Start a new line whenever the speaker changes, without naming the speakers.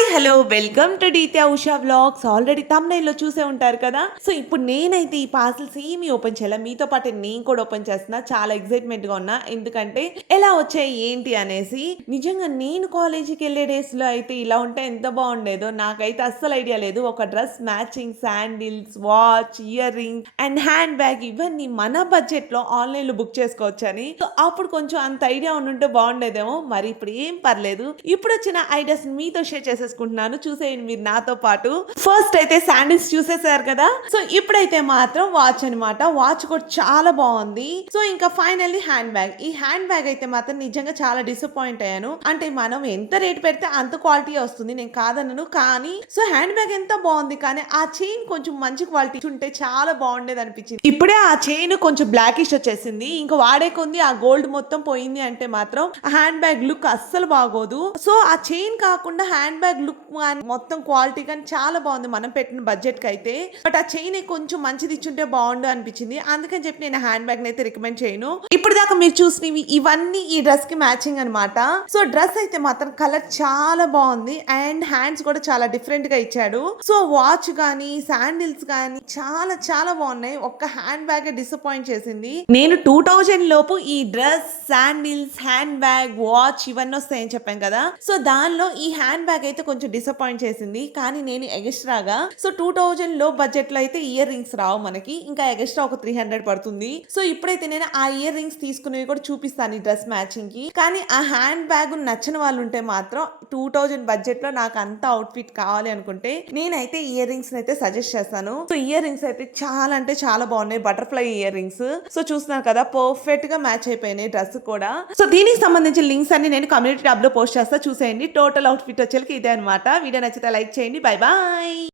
Hi hello welcome to డీత్యా Usha vlogs. Already లో చూసే ఉంటారు కదా? సో ఇప్పుడు నేనైతే ఈ పార్సల్స్ ఏమి ఓపెన్ చేయాలి? మీతో పాటు నేను కూడా ఓపెన్ చేస్తున్నా. చాలా ఎక్సైట్మెంట్గా ఉన్నా. ఎందుకంటే ఎలా వచ్చాయి ఏంటి అనేసి. నిజంగా నేను కాలేజీకి వెళ్ళే డేస్లో అయితే ఇలా ఉంటే ఎంత బాగుండేదో. నాకైతే అస్సలు ఐడియా లేదు. ఒక dress matching sandals watch earring and handbag ఇవన్నీ మన బడ్జెట్లో ఆన్లైన్లో బుక్ చేసుకోవచ్చని. సో అప్పుడు కొంచెం అంత ఐడియా ఉండుంటే బాగుండేదేమో. మరి ఇప్పుడు ఏం పర్లేదు. ఇప్పుడు వచ్చిన ఐడియాస్ మీతో షేర్ చేసుకుంటున్నాను. చూసేయండి మీరు నాతో పాటు. ఫస్ట్ అయితే శాండిల్స్ చూసేసారు కదా? సో ఇప్పుడైతే మాత్రం వాచ్ అన్నమాట. వాచ్ కూడా చాలా బాగుంది. సో ఇంకా ఫైనల్లీ హ్యాండ్ బ్యాగ్ ఈ హ్యాండ్ బ్యాగ్ అయితే మాత్రం నిజంగా చాలా డిసప్పాయింట్ అయ్యాను. అంటే మనం ఎంత రేట్ పెడితే అంత క్వాలిటీ వస్తుంది. నేను కాదనను కానీ సో హ్యాండ్ బ్యాగ్ ఎంత బాగుంది కానీ ఆ చైన్ కొంచెం మంచి క్వాలిటీ ఉంటే చాలా బాగుండేది అనిపించింది. ఇప్పుడే ఆ చైన్ కొంచెం బ్లాకిష్ వచ్చేసింది. ఇంకా వాడే కొంది ఆ గోల్డ్ మొత్తం పోయింది అంటే మాత్రం ఆ హ్యాండ్ బ్యాగ్ లుక్ అస్సలు బాగోదు. సో ఆ చైన్ కాకుండా హ్యాండ్ బ్యాగ్ లుక్ మొత్తం క్వాలిటీ కానీ చాలా బాగుంది. మనం పెట్టిన బడ్జెట్కి అయితే బట్ ఆ చైన్ కొంచెం మంచిది ఇచ్చుంటే బాగుండు అనిపించింది. అందుకని చెప్పి నేను హ్యాండ్ బ్యాగ్ అయితే రికమెండ్ చేయను. ఇప్పుడు దాకా మీరు చూసినవి ఇవన్నీ ఈ డ్రెస్కి మ్యాచింగ్ అన్నమాట. సో డ్రెస్ అయితే మాత్రం కలర్ చాలా బాగుంది. అండ్ హ్యాండ్స్ కూడా చాలా డిఫరెంట్గా ఇచ్చాడు. సో వాచ్ కానీ శాండిల్స్ కానీ చాలా చాలా బాగున్నాయి. ఒక్క హ్యాండ్ బ్యాగ్ డిసప్పాయింట్ చేసింది. నేను టూ థౌజండ్ లోపు ఈ dress sandals hand bag watch ఇవన్నీ వస్తాయని చెప్పాను కదా. సో దానిలో ఈ హ్యాండ్ బ్యాగ్ అయితే కొంచెం డిసప్పాయింట్ చేసింది. కానీ నేను ఎగస్ట్రాగా సో టూ థౌజండ్లో బడ్జెట్లో అయితే ఇయర్ రింగ్స్ రావు మనకి. ఇంకా ఎగస్ట్రా ఒక త్రీ హండ్రెడ్ పడుతుంది. సో ఇప్పుడైతే నేను ఆ ఇయర్ రింగ్స్ తీసుకునేవి కూడా చూపిస్తాను ఈ డ్రెస్ మ్యాచింగ్కి. కానీ ఆ హ్యాండ్ బ్యాగ్ నచ్చిన వాళ్ళు ఉంటే మాత్రం టూ థౌజండ్ బడ్జెట్లో నాకు అంత అవుట్ ఫిట్ కావాలి అనుకుంటే నేనైతే ఇయర్ రింగ్స్ అయితే సజెస్ట్ చేస్తాను. సో ఇయర్ రింగ్స్ అయితే చాలా అంటే చాలా బాగున్నాయి. బటర్ఫ్లై ఇయర్ రింగ్స్ సో చూస్తున్నారు కదా పర్ఫెక్ట్గా మ్యాచ్ అయిపోయినాయి డ్రెస్ కూడా. సో దీనికి సంబంధించిన లింక్స్ అన్ని నేను కమ్యూనిటీ ట్యాబ్లో పోస్ట్ చేస్తా. చూసేయండి. టోటల్ అవుట్ ఫిట్ వచ్చేకి ఇదే అనమాట వీడియో నచ్చితే లైక్ చేయండి. Bye bye.